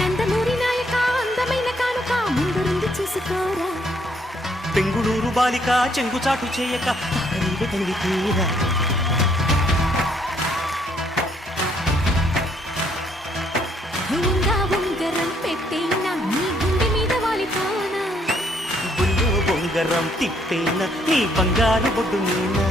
నందమూరి నాయక అందమైన కానుక ముందుండి చూసుకోరా. బెంగుళూరు బాలిక చెంగుచాటు చేయక తాకనీవే తల్లి తీరా. ఉంగరం పెట్టేనా నీ గుండె మీద వాలిపోనా. బుల్లో బొంగరం తిప్పేనా నీ బంగారు బొడ్డు మీనా.